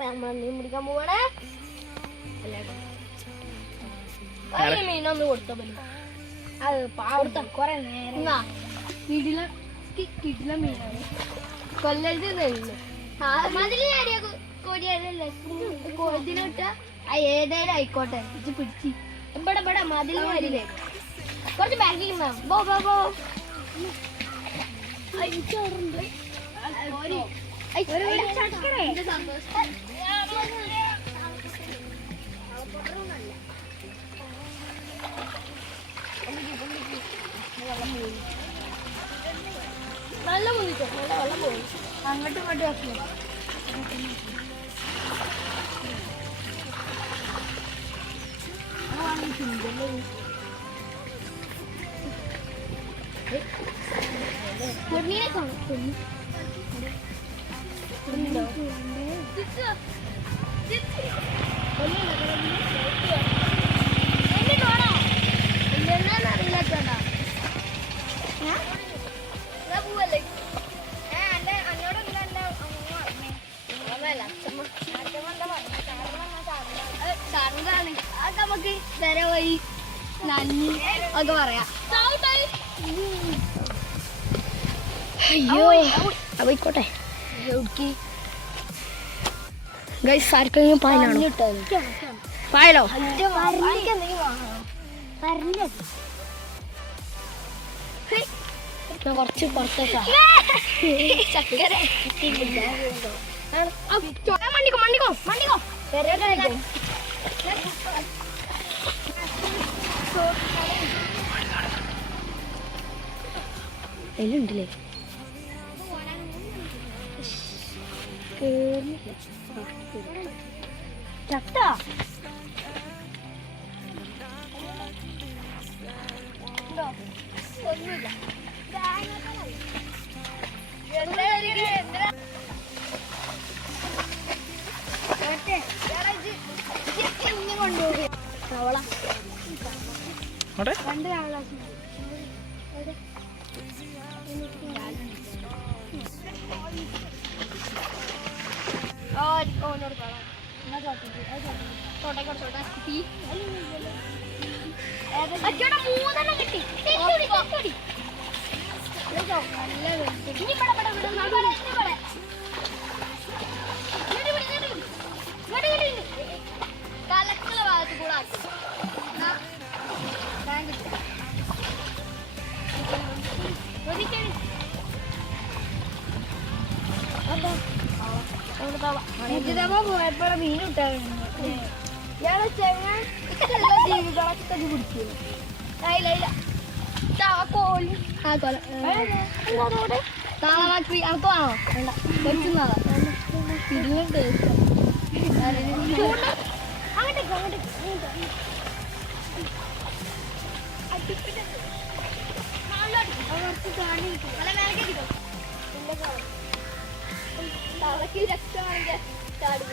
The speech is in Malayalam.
നമ്മൾ മീൻ പിടിക്കാൻ പോവാണ്. മീനൊന്ന് കൊടുത്ത അത് പാടുത്ത കൊറേ നേരം കിട്ടില്ല മീനാണ്. കൊല്ലരുത് മതില് കൊടിയല്ലേ ഇതിലിട്ട ഏതായാലും ആയിക്കോട്ടെ ഇത് പിടിച്ച് ഇവിടെ ഇവിടെ മതില് വരില്ലേ കുറച്ച് ബാക്കിൽ ബോ ബോ ബോ നല്ല മുന്നിട്ടോ നല്ല വെള്ളം പോയി അങ്ങോട്ടും ഇങ്ങോട്ടും ആക്കി നമുക്ക് വരവഴി നന്ദി ഒക്കെ പറയാം. അയ്യോ പോയിക്കോട്ടെ. ഗൈസ് ആർക്കെങ്കിലും പായലാണോ? പായലോ കുറച്ച് പുറത്തേക്കാ ചക്കര മണ്ടിക്കോ മണ്ടിക്കോ മണ്ടിക്കോ എല്ലുണ്ടല്ലേ ചത്ത ഒന്നുമില്ല കൊണ്ടുപോകും രണ്ട് കാവളാശി മൂന്നെണ്ണം കിട്ടി. കലക്കുള്ള ഭാഗത്ത് കൂടെ പോയപ്പോഴെ മീൻ കിട്ടാറുണ്ട്. ഇയാളെ ചെങ്ങാൻ ജീവികളൊക്കെ പിടിച്ചു കോലി ആ കൊല താളമാക്കി അനക്ക് വേണോ? വേണ്ട കൊച്ചുന്നാളെ ഇരുന്നുണ്ട് അങ്ങോട്ടേക്ക് അങ്ങോട്ടേക്ക് തളക്കി രക്ഷമാണെങ്കിൽ ചാടി